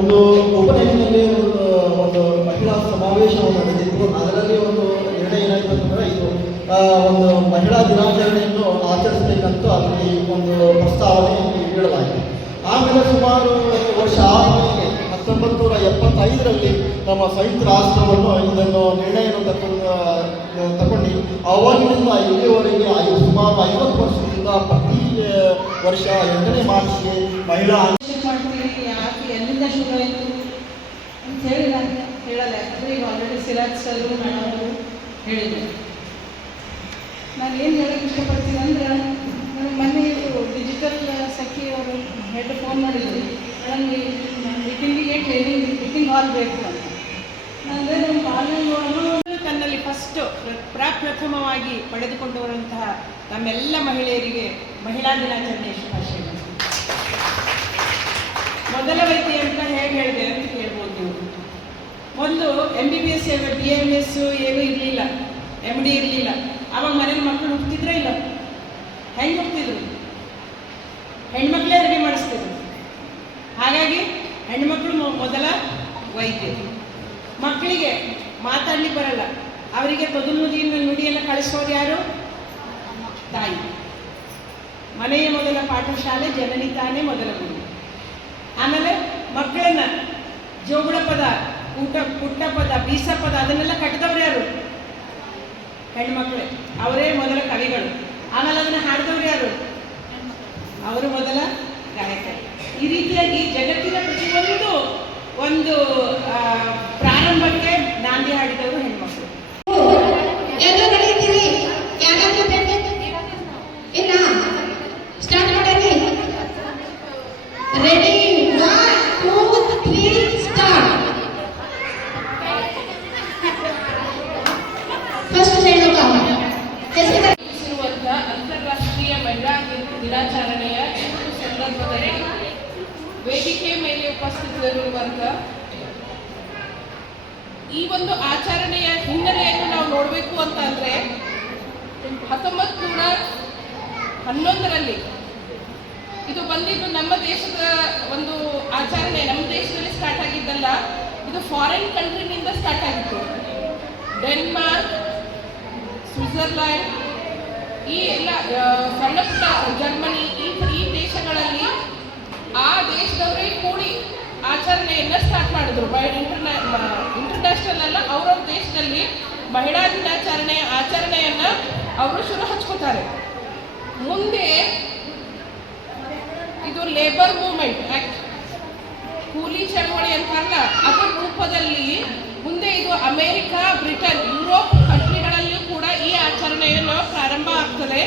ಒಂದು ಉಪನಯನದಲ್ಲಿ ಒಂದು ಒಂದು ಮಹಿಳಾ ಸಮಾವೇಶವನ್ನು ನಡೆದಿತ್ತು. ಅದರಲ್ಲಿ ಒಂದು ನಿರ್ಣಯ ಏನಾಯಿತು ಅಂತಂದರೆ, ಇದು ಒಂದು ಮಹಿಳಾ ದಿನಾಚರಣೆಯನ್ನು ಆಚರಿಸಬೇಕಂತ ಅದರಲ್ಲಿ ಒಂದು ಪ್ರಸ್ತಾವನೆ ನೀಡಲಾಗಿದೆ. ಆಮೇಲೆ ಸುಮಾರು ವರ್ಷ ಆದಮೇಲೆ ಹತ್ತೊಂಬತ್ತು ನೂರ ಎಪ್ಪತ್ತೈದರಲ್ಲಿ ನಮ್ಮ ಸಂಯುಕ್ತ ರಾಷ್ಟ್ರವನ್ನು ಇದನ್ನು ನಿರ್ಣಯವನ್ನು ತಕೊಂಡು ತಗೊಂಡು ಅವಾಗಿನಿಂದ ಇಲ್ಲಿಯವರೆಗೆ ಐದು ಸುಮಾರು ಐವತ್ತು ವರ್ಷದಿಂದ ಪ್ರತಿ ವರ್ಷ ಎಂಟನೇ ಮಾರ್ಚ್ಗೆ ಮಹಿಳಾ ಎಲ್ಲಿಂದ ಶುರು ಆಯಿತು ಅಂತ ಹೇಳಿ ನಾನು ಹೇಳಲ್ಲ. ಯಾಕಂದರೆ ಈಗ ಆಲ್ರೆಡಿ ಸಿರಾಜ್ ಸರು ಅವರು ಹೇಳಿದ್ದಾರೆ ನಾನು ಏನು ಹೇಳಕ್ಕೆ ಇಷ್ಟಪಡ್ತೀನಿ ಅಂದ್ರೆ ನನಗೆ ಮೊನ್ನೆ ಡಿಜಿಟಲ್ ಸಖಿ ಅವರು ಹೆಡ್ ಫೋನ್ ಮಾಡಿದ್ರು. ನನಗೆ ಮೀಟಿಂಗಿಗೆ ಟ್ರೈನಿಂಗ್ ಮೀಟಿಂಗ್ ಹಾಲ್ ಬೇಕು ಅಂತ. ಅಂದರೆ ನಮ್ಮ ಕಾಲೇಜು ತನ್ನಲ್ಲಿ ಫಸ್ಟ್ ಪ್ರಪ್ರಥಮವಾಗಿ ಪಡೆದುಕೊಂಡವರಂತಹ ನಮ್ಮೆಲ್ಲ ಮಹಿಳೆಯರಿಗೆ ಮಹಿಳಾ ದಿನಾಚರಣೆ ಶುಭಾಶಯಗಳು. ಮೊದಲ ವ್ಯಕ್ತಿ ಅಂತ ಹೇಗೆ ಹೇಳಿದೆ ಅಂತ ಕೇಳ್ಬೋದು ನೀವು. ಮೊದಲು M B B S B M S ಏನೂ ಇರಲಿಲ್ಲ ಎಂ ಡಿ ಇರಲಿಲ್ಲ. ಆವಾಗ ಮನೇಲಿ ಮಕ್ಕಳು ಹುಟ್ಟಿದ್ರೆ ಇಲ್ಲ? ಹೆಂಗೆ ಹುಡ್ತಿದ್ರು? ಹೆಣ್ಮಕ್ಳೇ ರೆಡಿ ಮಾಡಿಸ್ತಿದ್ರು. ಹಾಗಾಗಿ ಹೆಣ್ಮಕ್ಳು ಮೊದಲ ವೈದ್ಯರು ಮಕ್ಕಳಿಗೆ ಮಾತಾಡ್ಲಿಕ್ಕೆ ಬರಲ್ಲ. ಅವರಿಗೆ ತೊದಲು ನುಡಿಯನ್ನು ನುಡಿಯನ್ನು ಕಳಿಸೋದು ಯಾರು? ತಾಯಿ. ಮನೆಯ ಮೊದಲ ಪಾಠಶಾಲೆ ಜನನಿ ತಾನೇ ಮೊದಲ ಗುರು ಮಕ್ಕಳನ್ನ ಜೋಗುಳ ಪದ ಊಟ ಪುಟ್ಟ ಪದ, ಬೀಸ ಪದ, ಅದನ್ನೆಲ್ಲ ಕಟ್ಟಿದವ್ರು ಯಾರು? ಹೆಣ್ಮಕ್ಳೆ. ಅವರೇ ಮೊದಲ ಕವಿಗಳು. ಆಮೇಲೆ ಅದನ್ನ ಹಾಡಿದವ್ರು ಯಾರು? ಅವರು ಮೊದಲ ಗಾಯಕರು. ಈ ರೀತಿಯಾಗಿ ಜಗತ್ತಿನ ಪ್ರತಿಯೊಂದು ಒಂದು ಆ, ಪ್ರಾರಂಭಕ್ಕೆ ನಾಂದಿ ಹಾಡಿದವರು ಹೆಣ್ಮಕ್ಳು ಎಲ್ಲ ನಡೆಯುತ್ತೀರಿ ಯಾರಾದ್ರೂ ಬೇಕು ಇಲ್ಲ ಸ್ಟಾರ್ಟ್ ಮಾಡಿ ready one two three start first ಹೇಳುವ ಅಂತಾರಾಷ್ಟ್ರೀಯ ಮಹಿಳಾ ದಿನಾಚರಣೆಯ ಸಂದರ್ಭದಲ್ಲಿ ವೇದಿಕೆ ಮೇಲೆ ಉಪಸ್ಥಿತರಿರುವಂಥ ಈ ಒಂದು ಆಚರಣೆಯ ಹಿನ್ನೆಲೆಯನ್ನು ನಾವು ನೋಡಬೇಕು ಅಂತ ಅಂದರೆ ಹತ್ತೊಂಬತ್ತು ನೂರ ಹನ್ನೊಂದರಲ್ಲಿ ಇದು ಬಂದಿದ್ದು ನಮ್ಮ ದೇಶದ ಒಂದು ಆಚರಣೆ. ನಮ್ಮ ದೇಶದಲ್ಲಿ ಸ್ಟಾರ್ಟ್ ಆಗಿದ್ದಲ್ಲ. ಇದು ಫಾರಿನ್ ಕಂಟ್ರಿನಿಂದ ಸ್ಟಾರ್ಟ್ ಆಗಿತ್ತು. ಡೆನ್ಮಾರ್ಕ್ ಸ್ವಿಟ್ಜರ್ಲ್ಯಾಂಡ್ ಈ ಎಲ್ಲ ಸಣ್ಣ ಪುಟ್ಟ ಜರ್ಮನಿ, ಈ ಈ ದೇಶಗಳಲ್ಲಿ ಆ ದೇಶದವರೇ ಕೂಡಿ ಆಚರಣೆಯನ್ನು ಸ್ಟಾರ್ಟ್ ಮಾಡಿದ್ರು. ಇಂಟರ್ನ್ಯಾ ಇಂಟರ್ನ್ಯಾಷನಲ್ ಅಲ್ಲ, ಅವ್ರವ್ರ ದೇಶದಲ್ಲಿ ಮಹಿಳಾ ದಿನಾಚರಣೆ, ಆಚರಣೆಯನ್ನು ಅವರು ಶುರು ಹಚ್ಕೋತಾರೆ. ಮುಂದೆ ಇದು ಲೇಬರ್ ಮೂವ್ಮೆಂಟ್ ಆ್ಯಕ್ಟ್ ಕೂಲಿ ಚಳವಳಿ ಅಂತಾರಲ್ಲ ಅದರ ರೂಪದಲ್ಲಿ বলে